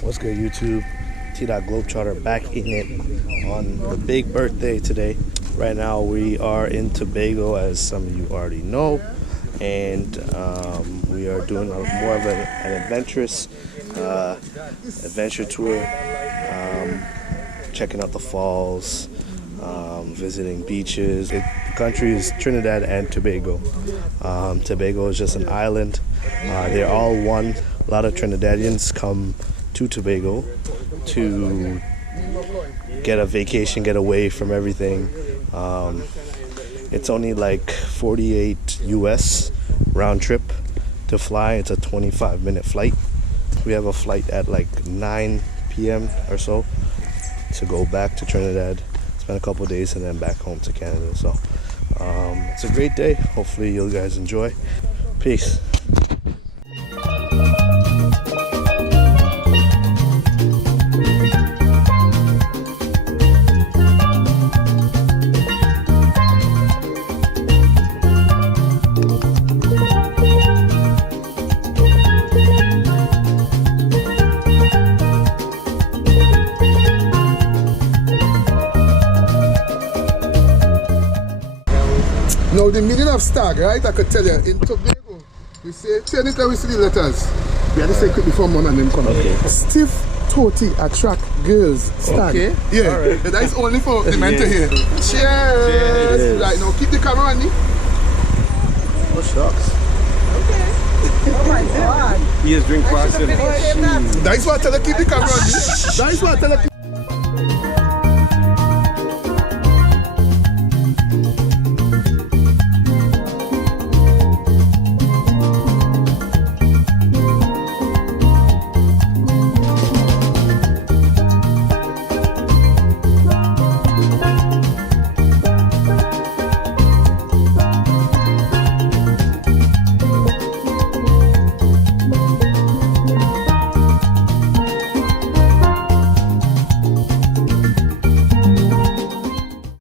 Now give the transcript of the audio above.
What's good, YouTube? T.Globetrotter back in it on the big birthday today. Right now we are in Tobago, as some of you already know, and we are doing more of an adventurous adventure tour, checking out the falls, visiting beaches. The country is Trinidad and Tobago. Tobago is just an island. They're all one. A lot of Trinidadians come to Tobago to get a vacation, get away from everything. It's only like 48 US round trip to fly. It's a 25-minute flight. We have a flight at like 9 p.m. or so to go back to Trinidad, spend a couple of days, and then back home to Canada. So it's a great day. Hopefully you guys enjoy. Peace. Now the meaning of stag, right? I could tell you, in Tobago, we say, anytime we see the letters, we have to say quick before one and then come. Okay. Stiff totty attract girls, stag. Okay. Yeah, right. That is only for the men to hear. Cheers. Cheers! Right, now keep the camera on me. Oh, shucks. Oh my God. He is drink fast. That's why I tell her keep the camera on me. That's why I tell her keep